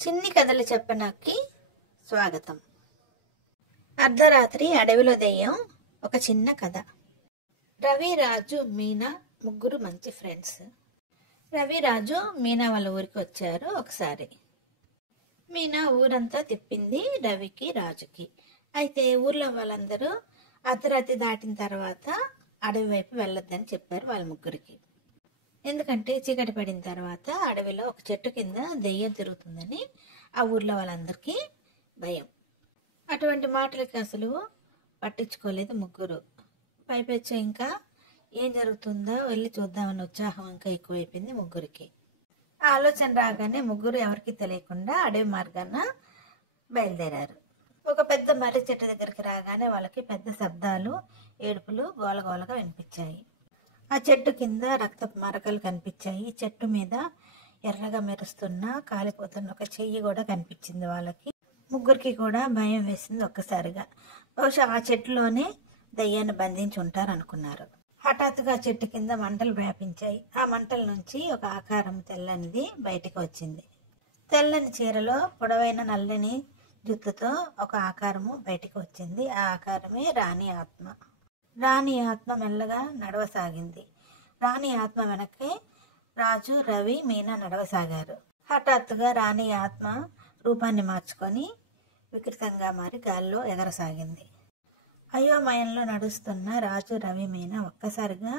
చిన్ని కథలు చెప్పనాకి స్వాగతం. అర్ధరాత్రి అడవిలో దెయ్యం. ఒక చిన్న కథ. రవి, రాజు, మీనా ముగ్గురు మంచి ఫ్రెండ్స్. రవి, రాజు మీనా వాళ్ళ ఊరికి వచ్చారు ఒకసారి. మీనా ఊరంతా తిప్పింది రవికి, రాజుకి. అయితే ఊర్లో వాళ్ళందరూ అర్ధరాత్రి దాటిన తర్వాత అడవి వైపు వెళ్ళొద్దని చెప్పారు వాళ్ళ ముగ్గురికి. ఎందుకంటే చీకటి పడిన తర్వాత అడవిలో ఒక చెట్టు కింద దెయ్యం తిరుగుతుందని ఆ ఊర్లో వాళ్ళందరికీ భయం. అటువంటి మాటలకి అసలు పట్టించుకోలేదు ముగ్గురు. పైపెచ్చు ఇంకా ఏం జరుగుతుందో వెళ్ళి చూద్దామని ఉత్సాహం ఇంకా ఎక్కువైపోయింది ముగ్గురికి. ఆ ఆలోచన రాగానే ముగ్గురు ఎవరికి తెలియకుండా అడవి మార్గాన బయలుదేరారు. ఒక పెద్ద మర్రి చెట్టు దగ్గరికి రాగానే వాళ్ళకి పెద్ద శబ్దాలు, ఏడుపులు గోలగోలగా వినిపించాయి. ఆ చెట్టు కింద రక్తపు మరకలు కనిపించాయి. చెట్టు మీద ఎర్రగా మెరుస్తున్న కాలిపోతున్న ఒక చెయ్యి కూడా కనిపించింది వాళ్ళకి. ముగ్గురికి కూడా భయం వేసింది ఒక్కసారిగా. బహుశా ఆ చెట్టులోనే దయ్యాన్ని బంధించి ఉంటారనుకున్నారు. హఠాత్తుగా చెట్టు కింద మంటలు వ్యాపించాయి. ఆ మంటల నుంచి ఒక ఆకారం తెల్లనిది బయటికి వచ్చింది. తెల్లని చీరలో పొడవైన నల్లని జుత్తుతో ఒక ఆకారము బయటికి వచ్చింది. ఆ ఆకారమే రాణి ఆత్మ. రాణి ఆత్మ మెల్లగా నడవసాగింది. రాణి ఆత్మ వెనకే రాజు, రవి, మీనా నడవసాగారు. హఠాత్తుగా రాణి ఆత్మ రూపాన్ని మార్చుకొని వికృతంగా మారి గాల్లో ఎగరసాగింది. అయోమయంలో నడుస్తున్న రాజు, రవి, మీనా ఒక్కసారిగా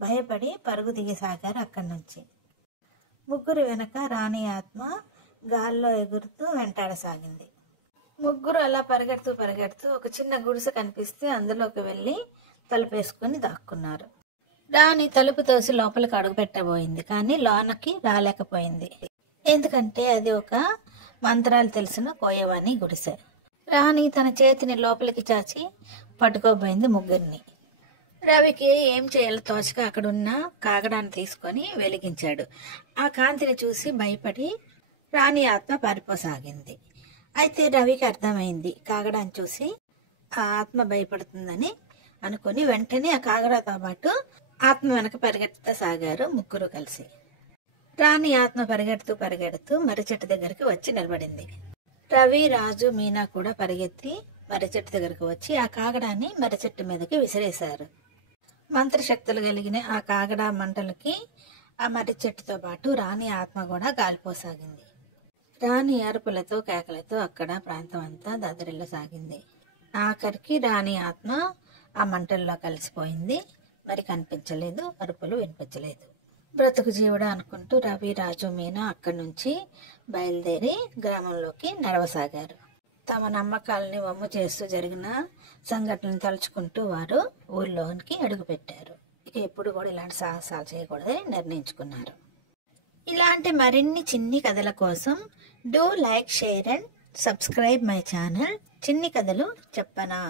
భయపడి పరుగు దిగసాగారు అక్కడి నుంచి. ముగ్గురు వెనక రాణి ఆత్మ గాల్లో ఎగురుతూ వెంటాడసాగింది. ముగ్గురు అలా పరిగెడుతూ ఒక చిన్న గుడిసె కనిపిస్తే అందులోకి వెళ్ళి తలుపేసుకుని దాక్కున్నారు. రాణి తలుపు తోసి లోపలికి అడుగు పెట్టబోయింది, కానీ లోనకి రాలేకపోయింది. ఎందుకంటే అది ఒక మంత్రాలు తెలిసిన కోయవాణి గుడిసె. రాణి తన చేతిని లోపలికి చాచి పట్టుకోబోయింది ముగ్గురిని. రవికి ఏం చేయాలో తోచక అక్కడున్న కాగడాన్ని తీసుకొని వెలిగించాడు. ఆ కాంతిని చూసి భయపడి రాణి ఆత్మ పారిపోసాగింది. అయితే రవికి అర్థమైంది, కాగడాన్ని చూసి ఆ ఆత్మ భయపడుతుందని అనుకుని వెంటనే ఆ కాగడాతో పాటు ఆత్మ వెనక పరిగెత్తసాగారు ముగ్గురు కలిసి. రాణి ఆత్మ పరిగెడుతూ మర్రి చెట్టు దగ్గరికి వచ్చి నిలబడింది. రవి, రాజు, మీనా కూడా పరిగెత్తి మర్రి చెట్టు దగ్గరికి వచ్చి ఆ కాగడాన్ని మర్రి చెట్టు మీదకి విసిరేశారు. మంత్రశక్తులు కలిగిన ఆ కాగడా మంటలకి ఆ మర్రి చెట్టుతో పాటు రాణి ఆత్మ కూడా గాలిపోసాగింది. రాణి అరుపులతో కేకలతో అక్కడ ప్రాంతం అంతా దదరిల్లసాగింది. ఆఖరికి రాణి ఆత్మ ఆ మంటల్లో కలిసిపోయింది. మరి కనిపించలేదు, అరుపులు వినిపించలేదు. బ్రతుకు జీవుడా అనుకుంటూ రవి, రాజు, మీనా అక్కడి నుంచి బయలుదేరి గ్రామంలోకి నడవసాగారు. తమ నమ్మకాలని వమ్ము చేస్తూ జరిగిన సంఘటనలు తలుచుకుంటూ వారు ఊర్లోనికి అడుగుపెట్టారు. ఇక ఎప్పుడు కూడా ఇలాంటి సాహసాలు చేయకూడదని నిర్ణయించుకున్నారు. ఇలాంటి మరిన్ని చిన్ని కథల కోసం do like, share and subscribe my channel చిన్ని కథలు చెప్పనా.